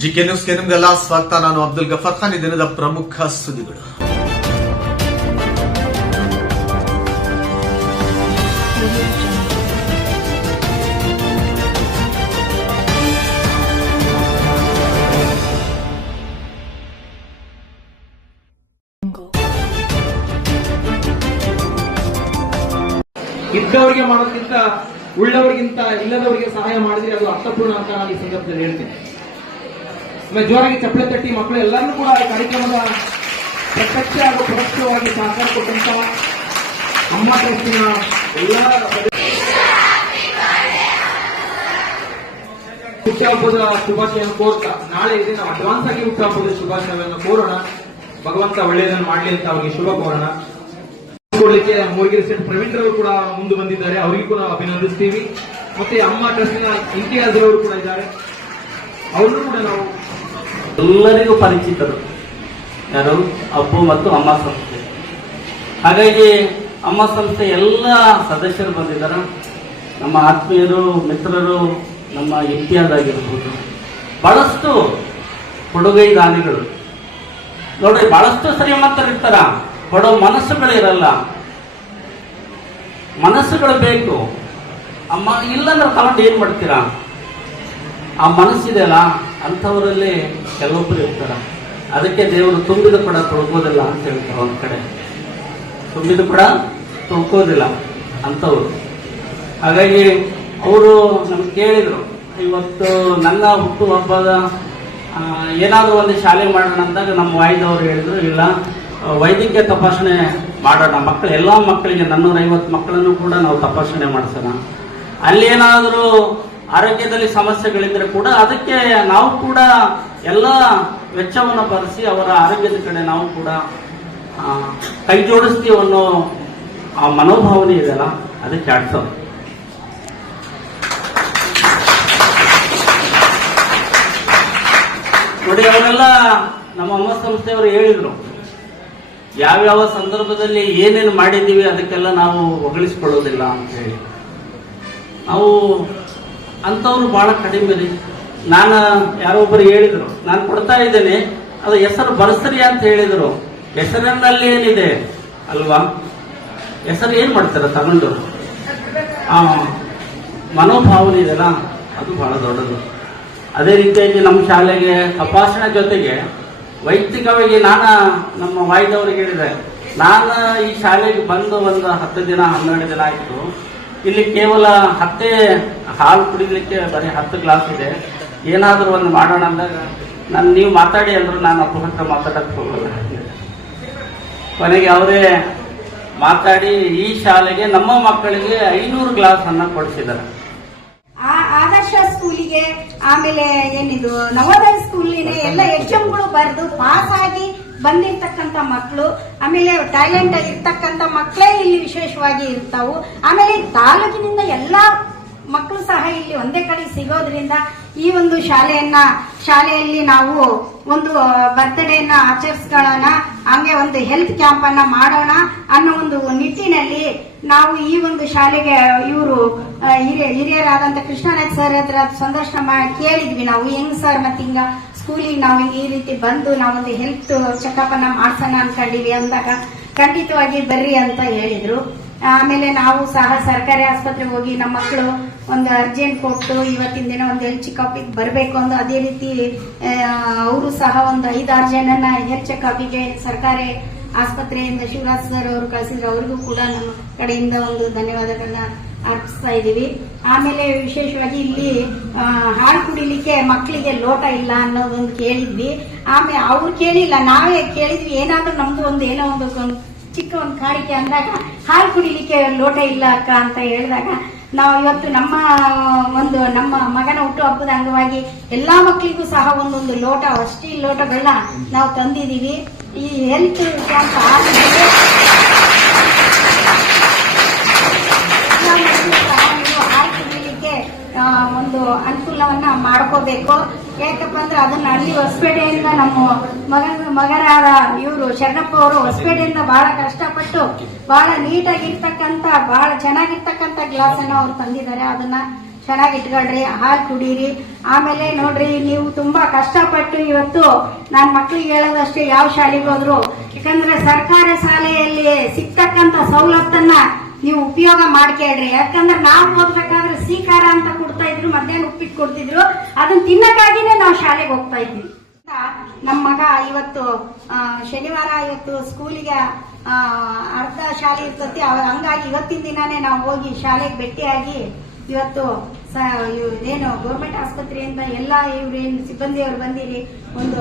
GK ನ್ಯೂಸ್ಗೆ ನಿಮ್ಗೆಲ್ಲ ಸ್ವಾಗತ. ನಾನು ಅಬ್ದುಲ್ ಗಫರ್ ಖಾನ್. ಈ ದಿನದ ಪ್ರಮುಖ ಸುದ್ದಿಗಳು. ಇದ್ದವರಿಗೆ ಮಾಡೋದಕ್ಕಿಂತ ಉಳ್ಳವರಿಗಿಂತ ಇಲ್ಲದವರಿಗೆ ಸಹಾಯ ಮಾಡಿದ್ರೆ ಅದು ಅರ್ಥಪೂರ್ಣ ಅಂತ ನಾನು ಈ ಸಂದರ್ಭದಲ್ಲಿ ಹೇಳ್ತೀನಿ. ಆಮೇಲೆ ಜೋರಾಗಿ ಚಪ್ಪಳೆ ತಟ್ಟಿ ಮಕ್ಕಳು ಎಲ್ಲರನ್ನೂ ಕೂಡ ಕಾರ್ಯಕ್ರಮದ ಪ್ರತ್ಯಕ್ಷ ಹಾಗೂ ಪರೋಕ್ಷವಾಗಿ ಸಹಕಾರ ಕೊಟ್ಟಂತ ಅಮ್ಮ ಟ್ರಸ್ಟಿನ ಎಲ್ಲ ಹುಟ್ಟಹಬ್ಬದ ಶುಭಾಶಯವನ್ನು ಕೋರ್ತಾ. ನಾಳೆ ಇದೆ ನಾವು ಅಡ್ವಾನ್ಸ್ ಆಗಿ ಹುಟ್ಟಹಬ್ಬದ ಶುಭಾಶಯವನ್ನು ಕೋರೋಣ. ಭಗವಂತ ಒಳ್ಳೆಯದನ್ನು ಮಾಡಲಿ ಅಂತ ಅವರಿಗೆ ಶುಭ ಕೋರೋಣ. ಕೊಡ್ಲಿಕ್ಕೆ ಮೋರ್ಗಿರಿ ಸೆಟ್ ಪ್ರವೀಣ್ ರವರು ಕೂಡ ಮುಂದೆ ಬಂದಿದ್ದಾರೆ. ಅವರಿಗೂ ಕೂಡ ಅಭಿನಂದಿಸ್ತೀವಿ. ಮತ್ತೆ ಅಮ್ಮ ಟ್ರಸ್ಟಿನ ಇಂತಿಯಾಜ್ ಅವರು ಕೂಡ ಇದ್ದಾರೆ. ಅವರು ಕೂಡ ನಾವು ಎಲ್ಲರಿಗೂ ಪರಿಚಿತರು. ಯಾರು? ಅಪ್ಪು ಮತ್ತು ಅಮ್ಮ ಸಂಸ್ಥೆ. ಹಾಗಾಗಿ ಅಮ್ಮ ಸಂಸ್ಥೆ ಎಲ್ಲ ಸದಸ್ಯರು ಬಂದಿದ್ದಾರೆ. ನಮ್ಮ ಆತ್ಮೀಯರು, ಮಿತ್ರರು, ನಮ್ಮ ಇತಿಹಾಸ ಆಗಿರ್ಬೋದು. ಬಹಳಷ್ಟು ಕೊಡುಗೈ ದಾನಿಗಳು. ನೋಡ್ರಿ ಬಹಳಷ್ಟು ಶ್ರೀಮಂತರಿರ್ತಾರ ಕೊಡೋ ಮನಸ್ಸುಗಳಿರಲ್ಲ ಮನಸ್ಸುಗಳು ಬೇಕು. ಅಮ್ಮ, ಇಲ್ಲಂದ್ರೆ ತಗೊಂಡು ಏನು ಮಾಡ್ತೀರಾ? ಆ ಮನಸ್ಸಿದೆಯಲ್ಲ, ಅಂಥವರಲ್ಲಿ ಕೆಲವೊಬ್ಬರು ಇರ್ತಾರ. ಅದಕ್ಕೆ ದೇವರು ತುಂಬಿದ ಕೂಡ ತೊಳ್ಕೋದಿಲ್ಲ ಅಂತ ಹೇಳ್ತಾರೆ ಒಂದು ಕಡೆ. ತುಂಬಿದ ಕೂಡ ತೊಳ್ಕೋದಿಲ್ಲ ಅಂಥವ್ರು. ಹಾಗಾಗಿ ಅವರು ನಮ್ಗೆ ಕೇಳಿದ್ರು, ಇವತ್ತು ನನ್ನ ಹುಟ್ಟು ಹಬ್ಬದ ಏನಾದರೂ ಒಂದು ಶಾಲೆ ಮಾಡೋಣ ಅಂದಾಗ ನಮ್ಮ ವಾಯ್ದವ್ರು ಹೇಳಿದ್ರು, ಇಲ್ಲ ವೈದ್ಯಕೀಯ ತಪಾಸಣೆ ಮಾಡೋಣ. ಮಕ್ಕಳು ಎಲ್ಲ ಮಕ್ಕಳಿಗೆ, ನನ್ನೂರ ಐವತ್ತು ಮಕ್ಕಳನ್ನು ಕೂಡ ನಾವು ತಪಾಸಣೆ ಮಾಡಿಸೋಣ. ಅಲ್ಲೇನಾದರೂ ಆರೋಗ್ಯದಲ್ಲಿ ಸಮಸ್ಯೆಗಳಿದ್ರೆ ಕೂಡ ಅದಕ್ಕೆ ನಾವು ಕೂಡ ಎಲ್ಲ ವೆಚ್ಚವನ್ನು ಭರಿಸಿ ಅವರ ಆರೋಗ್ಯದ ಕಡೆ ನಾವು ಕೂಡ ಕೈ ಜೋಡಿಸ್ತೀವಿ ಅನ್ನೋ ಆ ಮನೋಭಾವನೆ ಇದೆಯಲ್ಲ, ಅದಕ್ಕೆ ಆಡ್ಸೋದು ನೋಡಿ, ಅವರೆಲ್ಲ ನಮ್ಮ ಅಮ್ಮ ಸಂಸ್ಥೆಯವರು ಹೇಳಿದ್ರು. ಯಾವ್ಯಾವ ಸಂದರ್ಭದಲ್ಲಿ ಏನೇನು ಮಾಡಿದ್ದೀವಿ ಅದಕ್ಕೆಲ್ಲ ನಾವು ಹೊಗಳಿಸ್ಕೊಳ್ಳೋದಿಲ್ಲ ಅಂತ ಹೇಳಿ. ನಾವು ಅಂಥವ್ರು ಬಹಳ ಕಡಿಮೆ ರೀ. ನಾನು ಯಾರೋ ಒಬ್ಬರು ಹೇಳಿದರು, ನಾನು ಕೊಡ್ತಾ ಇದ್ದೇನೆ, ಅದು ಹೆಸರು ಬರ್ಸರಿ ಅಂತ ಹೇಳಿದರು. ಹೆಸರಿನಲ್ಲಿ ಏನಿದೆ? ಅಲ್ವಾ? ಹೆಸರು ಏನು ಮಾಡ್ತಾರೆ ತಗೊಂಡು? ಆ, ಮನೋಭಾವನೆ ಇದೆಲ್ಲ ಅದು ಬಹಳ ದೊಡ್ಡದು. ಅದೇ ರೀತಿಯಾಗಿ ನಮ್ಮ ಶಾಲೆಗೆ ತಪಾಸಣೆ ಜೊತೆಗೆ ವೈಯಕ್ತಿಕವಾಗಿ ನಾನು ನಮ್ಮ ವಾಯ್ದವರಿಗೆ ಹೇಳಿದೆ ನಾನು ಈ ಶಾಲೆಗೆ ಬಂದು ಒಂದು ಹತ್ತು ದಿನ, ಹನ್ನೆರಡು ದಿನ ಆಯಿತು. ಇಲ್ಲಿ ಕೇವಲ ಹತ್ತೇ ಹಾಲು ಕುಡಿಲಿಕ್ಕೆ ಬರೀ ಹತ್ತು ಗ್ಲಾಸ್ ಇದೆ. ಏನಾದರೂ ಒಂದು ಮಾಡೋಣ ಅಂದಾಗ ನಾನು ನೀವು ಮಾತಾಡಿ ಅಂದ್ರು ನಾನು ಅಪ್ಪ ಹತ್ರ ಮಾತಾಡಕ್ಕೆ ಹೋಗಲ್ಲ ಕೊನೆಗೆ ಅವರೇ ಮಾತಾಡಿ ಈ ಶಾಲೆಗೆ ನಮ್ಮ ಮಕ್ಕಳಿಗೆ ಐನೂರು ಗ್ಲಾಸನ್ನು ಕೊಡಿಸಿದ್ದಾರೆ. ಸ್ಕೂಲಿಗೆ, ಆಮೇಲೆ ಏನಿದು, ನವೋದಯ ಸ್ಕೂಲಿನ ಎಲ್ಲ ಎಕ್ಸಾಮ್ಗಳು ಬರೆದು ಪಾಸ್ ಆಗಿ ಬಂದಿರ್ತಕ್ಕಂಥ ಮಕ್ಕಳು ಆಮೇಲೆ ಟ್ಯಾಲೆಂಟ್ ಇರ್ತಕ್ಕಂಥ ಮಕ್ಕಳೇ ಇಲ್ಲಿ ವಿಶೇಷವಾಗಿ ಇರ್ತಾವು. ಆಮೇಲೆ ತಾಲೂಕಿನಿಂದ ಎಲ್ಲಾ ಮಕ್ಕಳು ಸಹ ಇಲ್ಲಿ ಒಂದೇ ಕಡೆ ಸಿಗೋದ್ರಿಂದ ಈ ಒಂದು ಶಾಲೆಯನ್ನ, ಶಾಲೆಯಲ್ಲಿ ನಾವು ಒಂದು ಬರ್ತ್ಡೇನ ಆಚರಿಸ್ಕೊಳ್ಳೋಣ, ಹಂಗೆ ಒಂದು ಹೆಲ್ತ್ ಕ್ಯಾಂಪ್ ಅನ್ನ ಮಾಡೋಣ ಅನ್ನೋ ಒಂದು ನಿಟ್ಟಿನಲ್ಲಿ ನಾವು ಈ ಒಂದು ಶಾಲೆಗೆ ಇವರು ಹಿರಿಯ, ಹಿರಿಯರಾದಂತ ಕೃಷ್ಣನಾಥ್ ಸರ್ ಹತ್ರ ಸಂದರ್ಶನ ಮಾಡಿ ಕೇಳಿದ್ವಿ ನಾವು, ಹೆಂಗ್ ಸರ್ ಮತ್ತೆ ಹಿಂಗ ಸ್ಕೂಲಿಗೆ ನಾವು ಈ ರೀತಿ ಬಂದು ನಾವೊಂದು ಹೆಲ್ತ್ ಚೆಕಪ್ ಅನ್ನ ಮಾಡ್ಸೋಣ ಅನ್ಕೊಂಡಿವಿ ಅಂದಾಗ ಖಂಡಿತವಾಗಿ ಬರ್ರಿ ಅಂತ ಹೇಳಿದ್ರು. ಆಮೇಲೆ ನಾವು ಸಹ ಸರ್ಕಾರಿ ಆಸ್ಪತ್ರೆಗೆ ಹೋಗಿ ನಮ್ಮ ಮಕ್ಕಳು ಒಂದು ಅರ್ಜೆಂಟ್ ಕೊಟ್ಟು ಇವತ್ತಿನ ದಿನ ಒಂದು ಹೆಲ್ತ್ ಚೆಕಪ್ಗೆ ಬರಬೇಕು ಅಂತ ಅದೇ ರೀತಿ ಅವರು ಸಹ ಒಂದು ಐದಾರು ಜನನ ಹೆಲ್ತ್ ಚೆಕಪ್ಗೆ ಸರ್ಕಾರಿ ಆಸ್ಪತ್ರೆಯಿಂದ ಶಿವರಾಜ್ ಸರ್ ಅವರು ಕಳಿಸಿದ್ರು ಅವ್ರಿಗೂ ಕೂಡ ನಮ್ಮ ಕಡೆಯಿಂದ ಒಂದು ಧನ್ಯವಾದಗಳನ್ನ ಅರ್ಪಿಸ್ತಾ ಇದ್ದೀವಿ. ಆಮೇಲೆ ವಿಶೇಷವಾಗಿ ಇಲ್ಲಿ ಹಾಲು ಕುಡಿಲಿಕ್ಕೆ ಮಕ್ಕಳಿಗೆ ಲೋಟ ಇಲ್ಲ ಅನ್ನೋದೊಂದು ಕೇಳಿದ್ವಿ. ಆಮೇಲೆ ಅವ್ರು ಕೇಳಿಲ್ಲ, ನಾವೇ ಕೇಳಿದ್ವಿ, ಏನಾದ್ರೂ ನಮ್ದು ಒಂದು ಏನೋ ಒಂದು ಚಿಕ್ಕ ಒಂದು ಕಾಣಿಕೆ ಅಂದಾಗ, ಹಾಲು ಕುಡಿಲಿಕ್ಕೆ ಲೋಟ ಇಲ್ಲ ಅಕ್ಕ ಅಂತ ಹೇಳಿದಾಗ ನಾವು ಇವತ್ತು ನಮ್ಮ, ಒಂದು ನಮ್ಮ ಮಗನ ಹುಟ್ಟುಹಬ್ಬದ ಅಂಗವಾಗಿ ಎಲ್ಲಾ ಮಕ್ಕಳಿಗೂ ಸಹ ಒಂದೊಂದು ಲೋಟ ಸ್ಟೀಲ್ ಲೋಟಗಳನ್ನ ನಾವು ತಂದಿದೀವಿ ಈ ಹೆಲ್ತ್ ಕ್ಯಾಂಪ್ ಆಗಿದೆ ಒಂದು ಅನುಕೂಲವನ್ನ ಮಾಡ್ಕೋಬೇಕು. ಯಾಕಪ್ಪ ಅಂದ್ರೆ ಅದನ್ನ ಅಲ್ಲಿ ಹೊಸಪೇಟೆಯಿಂದ ನಮ್ಮ ಮಗನ ಮಗನಾದ ಇವರು ಶರಣಪ್ಪ ಅವರು ಹೊಸಪೇಟೆಯಿಂದ ಬಹಳ ಕಷ್ಟಪಟ್ಟು ಬಹಳ ನೀಟಾಗಿರ್ತಕ್ಕಂತ ಬಹಳ ಚೆನ್ನಾಗಿರ್ತಕ್ಕಂತ ಗ್ಲಾಸ್ ಅನ್ನ ಅವ್ರು ತಂದಿದ್ದಾರೆ. ಅದನ್ನ ಚೆನ್ನಾಗಿ ಇಟ್ಕೊಳ್ರಿ, ಹಾಲು ಕುಡೀರಿ. ಆಮೇಲೆ ನೋಡ್ರಿ, ನೀವು ತುಂಬಾ ಕಷ್ಟಪಟ್ಟು ಇವತ್ತು ನಾನು ಮಕ್ಳಿಗೆ ಹೇಳೋದಷ್ಟೇ ಯಾವ ಶಾಲೆಗೆ ಹೋದ್ರು. ಯಾಕಂದ್ರೆ ಸರ್ಕಾರ ಶಾಲೆಯಲ್ಲಿ ಸಿಗ್ತಕ್ಕಂತ ಸವಲತ್ತನ್ನ ನೀವು ಉಪಯೋಗ ಮಾಡ್ಕೇಳ್ರಿ. ಯಾಕಂದ್ರೆ ನಾವು ಓದ್ಬೇಕಾದ್ರೆ ಸೀಕಾರ ಅಂತ ಕೊಡ್ತಾ ಇದ್ರು, ಮಧ್ಯಾಹ್ನ ಉಪ್ಪಿಟ್ಟು ಕೊಡ್ತಿದ್ರು. ಅದನ್ನ ತಿನ್ನಕ್ಕಾಗಿನೇ ನಾವು ಶಾಲೆಗೆ ಹೋಗ್ತಾ ಇದ್ವಿ. ನಮ್ಮ ಮಗ ಇವತ್ತು ಶನಿವಾರ ಇವತ್ತು ಸ್ಕೂಲಿಗೆ ಅರ್ಧ ಶಾಲೆ ಇರ್ತತಿ. ಹಂಗಾಗಿ ಇವತ್ತಿನ ದಿನಾನೇ ನಾವು ಹೋಗಿ ಶಾಲೆಗೆ ಭೇಟಿಯಾಗಿ ಇವತ್ತು ಏನು ಗೌರ್ಮೆಂಟ್ ಆಸ್ಪತ್ರೆಯಿಂದ ಎಲ್ಲ ಇವ್ರೇನು ಸಿಬ್ಬಂದಿಯವರು ಬಂದಿರಿ, ಒಂದು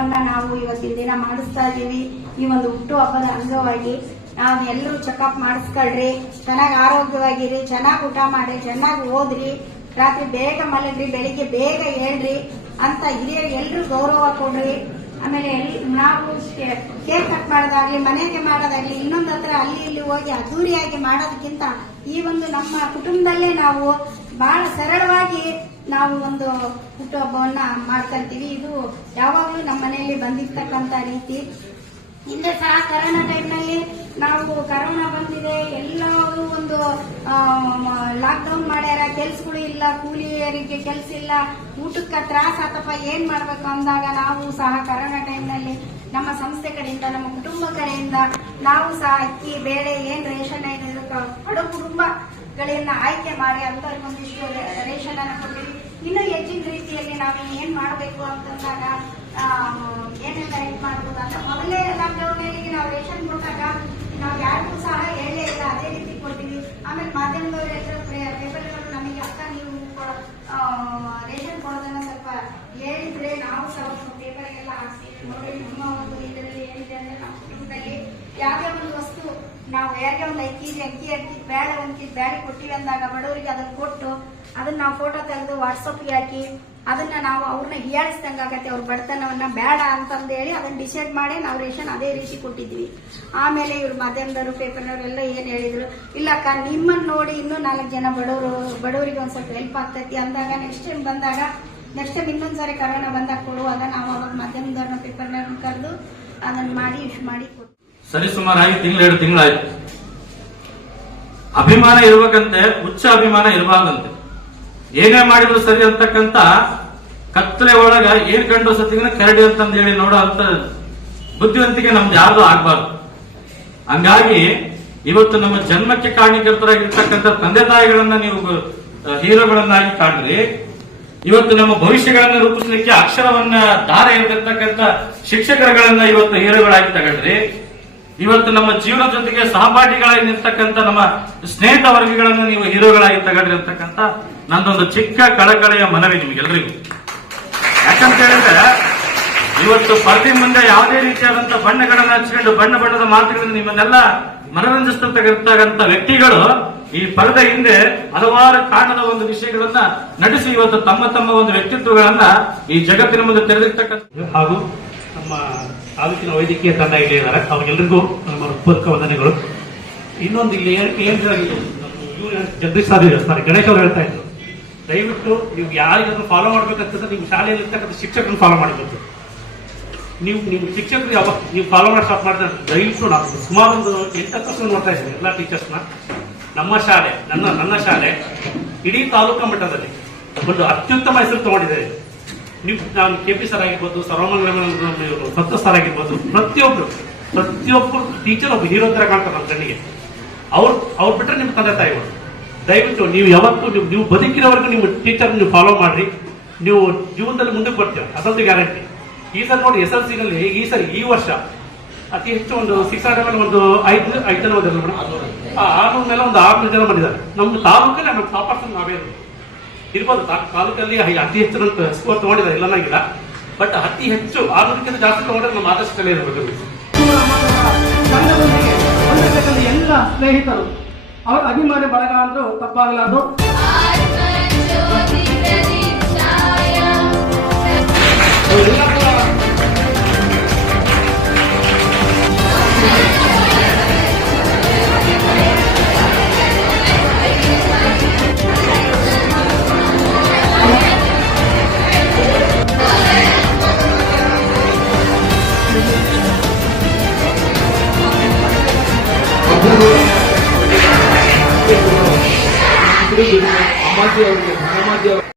ಅನ್ನ ನಾವು ಇವತ್ತಿನ ದಿನ ಮಾಡಿಸ್ತಾ ಇದೀವಿ ಈ ಒಂದು ಹುಟ್ಟು ಹಬ್ಬದ ಅಂಗವಾಗಿ ನಾವು ಎಲ್ಲರೂ ಚೆಕಪ್ ಮಾಡಿಸ್ಕೊಳ್ರಿ. ಚೆನ್ನಾಗಿ ಆರೋಗ್ಯವಾಗಿರಿ, ಚೆನ್ನಾಗಿ ಊಟ ಮಾಡಿ ಚೆನ್ನಾಗಿ ಓದ್ರಿ. ರಾತ್ರಿ ಬೇಗ ಮಲಗ್ರಿ, ಬೆಳಿಗ್ಗೆ ಬೇಗ ಹೇಳ್ರಿ ಅಂತ ಹಿರಿಯರು ಎಲ್ರು ಗೌರವ ಕೊಡ್ರಿ. ಆಮೇಲೆ ನಾವು ಕೇಕ್ ಕಟ್ ಮಾಡೋದಾಗ್ಲಿ, ಮನೆಗೆ ಮಾಡೋದಾಗ್ಲಿ, ಇನ್ನೊಂದ್ ಹತ್ರ ಅಲ್ಲಿ ಇಲ್ಲಿ ಹೋಗಿ ಅದ್ದೂರಿಯಾಗಿ ಮಾಡೋದಕ್ಕಿಂತ ಈ ಒಂದು ನಮ್ಮ ಕುಟುಂಬದಲ್ಲೇ ನಾವು ಬಹಳ ಸರಳವಾಗಿ ನಾವು ಒಂದು ಹುಟ್ಟುಹಬ್ಬವನ್ನ ಮಾಡ್ಕೊಂತೀವಿ ಇದು ಯಾವಾಗ್ಲೂ ನಮ್ಮ ಮನೆಯಲ್ಲಿ ಬಂದಿರ್ತಕ್ಕಂತ ರೀತಿ. ಹಿಂದೆ ಸಹ ಕರೋನಾ ಟೈಮ್ನಲ್ಲಿ ನಾವು ಕರೋನಾ ಬಂದಿದೆ, ಎಲ್ಲರೂ ಒಂದು ಲಾಕ್ ಡೌನ್ ಮಾಡ್ಯಾರ, ಕೆಲ್ಸಗಳು ಇಲ್ಲ, ಕೂಲಿಯರಿಗೆ ಕೆಲ್ಸ ಇಲ್ಲ, ಊಟಕ್ಕೆ ತ್ರಾಸ ಆತಪ್ಪ, ಏನ್ ಮಾಡ್ಬೇಕು ಅಂದಾಗ ನಾವು ಸಹ ಕರೋನಾ ಟೈಮ್ನಲ್ಲಿ ನಮ್ಮ ಸಂಸ್ಥೆ ಕಡೆಯಿಂದ, ನಮ್ಮ ಕುಟುಂಬ ಕಡೆಯಿಂದ ನಾವು ಸಹ ಅಕ್ಕಿ, ಬೇಳೆ, ಏನ್ ರೇಷನ್ ಇದೆ ಬಡ ಕುಟುಂಬಗಳನ್ನ ಆಯ್ಕೆ ಮಾಡಿ ಅಂತವ್ರಿಗೆ ಒಂದಿಷ್ಟು ರೇಷನ್ ಅನ್ನ ಕೊಟ್ಟಿವಿ ಇನ್ನೂ ಹೆಚ್ಚಿನ ರೀತಿಯಲ್ಲಿ ನಾವು ಏನ್ ಮಾಡ್ಬೇಕು ಅಂತಂದಾಗ ಏನೆಲ್ಲ ಇದು ಮಾಡ್ಬೋದು ಅಂತ ಮೊದಲೇ ಲಾಕ್ಡೌನ್ ನಾವು ರೇಷನ್ ಕೊಟ್ಟಾಗ ನಾವು ಯಾರಿಗೂ ಸಹ ಹೇಳೇ ಇಲ್ಲ ಅದೇ ರೀತಿ ಕೊಟ್ಟಿವಿ ಆಮೇಲೆ ಮಾಧ್ಯಮದವರು ಎಲ್ಲರೂ ಪೇಪರ್ಗಳು ನಮಗೆ ಅಕ್ಕ ನೀವು ಕೊಡ- ಆ, ರೇಷನ್ ಕೊಡೋದನ್ನ ಸ್ವಲ್ಪ ಹೇಳಿದ್ರೆ ಒಂದು ಇದರಲ್ಲಿ ಏನಿದೆ ಅಂದ್ರೆ ಒಂದು ವಸ್ತು ನಾವು ಯಾರಿಗೆ ಒಂದು ಐದು ಅಕ್ಕಿ ಅಕ್ಕಿ ಬೇಳೆ ಒಂದು ಕೆಜಿ ಬೇಳೆ ಕೊಟ್ಟಿವಿ ಅಂದಾಗ ಬಡವರಿಗೆ ಅದನ್ನ ಕೊಟ್ಟು ಅದನ್ನ ನಾವು ಫೋಟೋ ತೆಗೆದು ವಾಟ್ಸಪ್ಗೆ ಹಾಕಿ, ಅದನ್ನ ನಾವು ಅವ್ರನ್ನ ಹೀಯಾಳಿಸ್ದಂಗ ಆಗತ್ತೆ, ಅವ್ರ ಬಡತನವನ್ನ ಬೇಡ ಅಂತಂದು ಹೇಳಿ ಅದನ್ನ ಡಿಸೈಡ್ ಮಾಡಿ ನಾವು ರೇಷನ್ ಅದೇ ರೀತಿ ಕೊಟ್ಟಿದ್ವಿ ಆಮೇಲೆ ಇವ್ರು ಮಾಧ್ಯಮದವರು ಪೇಪರ್ನವರೆಲ್ಲ ಏನ್ ಹೇಳಿದ್ರು ಇಲ್ಲಕ್ಕ ನಿಮ್ಮನ್ನ ನೋಡಿ ಇನ್ನೂ ನಾಲ್ಕು ಜನ ಬಡವರು, ಬಡವರಿಗೆ ಒಂದ್ ಸ್ವಲ್ಪ ಹೆಲ್ಪ್ ಆಗ್ತೈತಿ ಅಂದಾಗ ನೆಕ್ಸ್ಟ್ ಟೈಮ್ ಬಂದಾಗ ನೆಕ್ಸ್ಟ್ ಟೈಮ್ ಇನ್ನೊಂದ್ಸರಿ ಕರೋನಾ ಬಂದಾಗ ಕೊಡುವಾಗ ನಾವು ಅವಾಗ ಮಾಧ್ಯಮದವ್ರನ್ನ ನಾನು ಕರೆದು ಅದನ್ನ ಮಾಡಿ ಇಷ್ಟು ಮಾಡಿ ಕೊಟ್ಟು. ಸರಿ ಸುಮಾರಾಗಿ ತಿಂಗಳು, ಎರಡು ತಿಂಗಳಾಯ್ತು. ಅಭಿಮಾನ ಇರ್ಬೇಕಂತೆ ಉಚ್ಚ ಅಭಿಮಾನ ಇರಬಾರ್ದಂತೆ. ಏನೇ ಮಾಡಿದ್ರು ಸರಿ ಅಂತಕ್ಕಂತ ಕತ್ತಲೆ ಒಳಗ ಏನ್ ಕಂಡು ಸತ್ತಿಗಿನ ಕರಡಿ ಅಂತಂದ ಹೇಳಿ ನೋಡೋ ಅಂತ ಬುದ್ಧಿವಂತಿಕೆ ನಮ್ದು ಯಾರ್ದು ಆಗ್ಬಾರ್ದು. ಹಂಗಾಗಿ ಇವತ್ತು ನಮ್ಮ ಜನ್ಮಕ್ಕೆ ಕಾರಣೀಕರ್ತರಾಗಿರ್ತಕ್ಕಂಥ ತಂದೆ ತಾಯಿಗಳನ್ನ ನೀವು ಹೀರೋಗಳನ್ನಾಗಿ ಕಾಣ್ರಿ. ಇವತ್ತು ನಮ್ಮ ಭವಿಷ್ಯಗಳನ್ನ ರೂಪಿಸಲಿಕ್ಕೆ ಅಕ್ಷರವನ್ನ ದಾರ ಇರತಕ್ಕಂತ ಶಿಕ್ಷಕರುಗಳನ್ನ ಇವತ್ತು ಹೀರೋಗಳಾಗಿ ತಗೊಂಡ್ರಿ. ಇವತ್ತು ನಮ್ಮ ಜೀವನ ಜೊತೆಗೆ ಸಹಪಾಠಿಗಳಾಗಿ ನಿಂತಕ್ಕಂಥ ನಮ್ಮ ಸ್ನೇಹಿತ ವರ್ಗಗಳನ್ನು ನೀವು ಹೀರೋಗಳಾಗಿ ತಗೊಂಡ್ರಿ ಅಂತಕ್ಕಂಥ ನಂದೊಂದು ಚಿಕ್ಕ ಕಳಕಳೆಯ ಮನವಿ ನಿಮಗೆಲ್ಲರಿಗೂ ಯಾಕಂತ ಹೇಳಿದ್ರೆ ಇವತ್ತು ಪರದೆ ಮುಂದೆ ಯಾವುದೇ ರೀತಿಯಾದಂತಹ ಬಣ್ಣಗಳನ್ನ ಹಚ್ಕೊಂಡು ಬಣ್ಣ ಬಣ್ಣದ ಮಾತುಗಳನ್ನು ನಿಮ್ಮನ್ನೆಲ್ಲ ಮನರಂಜಿಸ್ತಕ್ಕಂಥ ವ್ಯಕ್ತಿಗಳು ಈ ಪರದೆ ಹಿಂದೆ ಹಲವಾರು ಕಾರಣದ ಒಂದು ವಿಷಯಗಳನ್ನ ನಡೆಸಿ ಇವತ್ತು ತಮ್ಮ ತಮ್ಮ ಒಂದು ವ್ಯಕ್ತಿತ್ವಗಳನ್ನ ಈ ಜಗತ್ತಿನ ಮುಂದೆ ತೆರೆದಿರ್ತಕ್ಕಂಥ ಹಾಗೂ ನಮ್ಮ ತಾಲೂಕಿನ ವೈದ್ಯಕೀಯ ತಂಡ ಇಲ್ಲಿ ಇದ್ದಾರೆ. ಅವರೆಲ್ಲರಿಗೂ ನಮ್ಮ ಹೃತ್ಪೂರ್ವಕ ವಂದನೆಗಳು. ಇನ್ನೊಂದು ಇಲ್ಲಿ ಏನ್ ಜಗದೀಶ್ ಸಾಧು ಹೇಳ್ತಾರೆ ಗಣೇಶ್ ಅವರು ಹೇಳ್ತಾ ಇದ್ರು. ದಯವಿಟ್ಟು ನೀವು ಯಾರಿಗಾದ್ರೂ ಫಾಲೋ ಮಾಡ್ಬೇಕಂತಂದ್ರೆ ನೀವು ಶಾಲೆಯಲ್ಲಿ ಇರ್ತಕ್ಕಂಥ ಶಿಕ್ಷಕರನ್ನು ಫಾಲೋ ಮಾಡಬೇಕು ನೀವು ನಿಮ್ಮ ಶಿಕ್ಷಕರು ಯಾವಾಗ ನೀವು ಫಾಲೋ ಮಾಡಿ ಸ್ಟಾಪ್ ಮಾಡಿದ್ರೆ ದಯವಿಟ್ಟು ನಾವು ಸುಮಾರು ಒಂದು ಎಂಟತ್ತು ನೋಡ್ತಾ ಇದ್ದೀವಿ ಎಲ್ಲ ಟೀಚರ್ಸ್ನ ನಮ್ಮ ಶಾಲೆ, ನನ್ನ ನನ್ನ ಶಾಲೆ, ಇಡೀ ತಾಲೂಕಾ ಮಟ್ಟದಲ್ಲಿ ಒಂದು ಅತ್ಯುತ್ತಮ ಹೆಸರು ತಗೊಂಡಿದ್ದಾರೆ ನೀವು, ನಾನು ಕೆ ಪಿ ಸರ್ ಆಗಿರ್ಬೋದು ಸರ್ವಮಂಗಲ ಸತ್ತ ಸರ್ ಆಗಿರ್ಬೋದು, ಪ್ರತಿಯೊಬ್ರು ಪ್ರತಿಯೊಬ್ಬರು ಟೀಚರ್ ಒಬ್ಬ ಹೀರೋ ತರ ಕಾಣ್ತಾರೆ ನಮ್ಮ ಕಣ್ಣಿಗೆ ಅವ್ರು ಅವ್ರು ಬಿಟ್ಟರೆ ನಿಮ್ಮ ತಂದೆ ತಾಯಿಗಳು ದಯವಿಟ್ಟು ನೀವು ಯಾವತ್ತೂ ನೀವು ನೀವು ಬದುಕಿರೋವರೆಗೂ ನಿಮ್ಮ ಟೀಚರ್ ನೀವು ಫಾಲೋ ಮಾಡ್ರಿ. ನೀವು ಜೀವನದಲ್ಲಿ ಮುಂದಕ್ಕೆ ಬರ್ತೀವಿ ಅದೊಂದು ಗ್ಯಾರಂಟಿ ಈ ಸರ್ ನೋಡಿ ಎಸ್ ಎಲ್ ಸಿನಲ್ಲಿ ಈ ಸರ್ ಈ ವರ್ಷ ಅತಿ ಹೆಚ್ಚು ಒಂದು ಸಿಕ್ಸ್ ಹಂಡ್ರೆಡ್ ಒಂದು ಐದು ಐದು ಜನ ಮೇಡಮ್ ಆರ್ನೂರ ಮೇಲೆ ಒಂದು ಆರ್ನೂರು ಜನ ಬಂದಿದ್ದಾರೆ. ನಮ್ಮ ತಾಲೂಕಲ್ಲಿ ನಮ್ಮ ಟಾಪರ್ಸ್ ನಾವೇ ಇರೋದು. ಇರ್ಬೋದು ತಾ- ತಾಲೂಕಲ್ಲಿ ಅತಿ ಹೆಚ್ಚು ಸ್ಕೋರ್ ತಗೊಂಡಿದ್ದಾರೆ ಇಲ್ಲನಾಗಿಲ್ಲ ಬಟ್ ಅತಿ ಹೆಚ್ಚು ಆರ್ನೂರಕ್ಕಿಂತ ಜಾಸ್ತಿ ತಗೊಂಡ್ರೆ ನಮ್ಮ ಆದರ್ಶದಲ್ಲೇ ಇರಬೇಕು ಎಲ್ಲ ಸ್ನೇಹಿತರು ಅವರ ಅಭಿಮಾನಿ ಬಳಗ ಅಂದ್ರೂ ತಪ್ಪಾಗಲಾರದು. ಅವರೆಲ್ಲ ಕೂಡ ಶ್ರೀ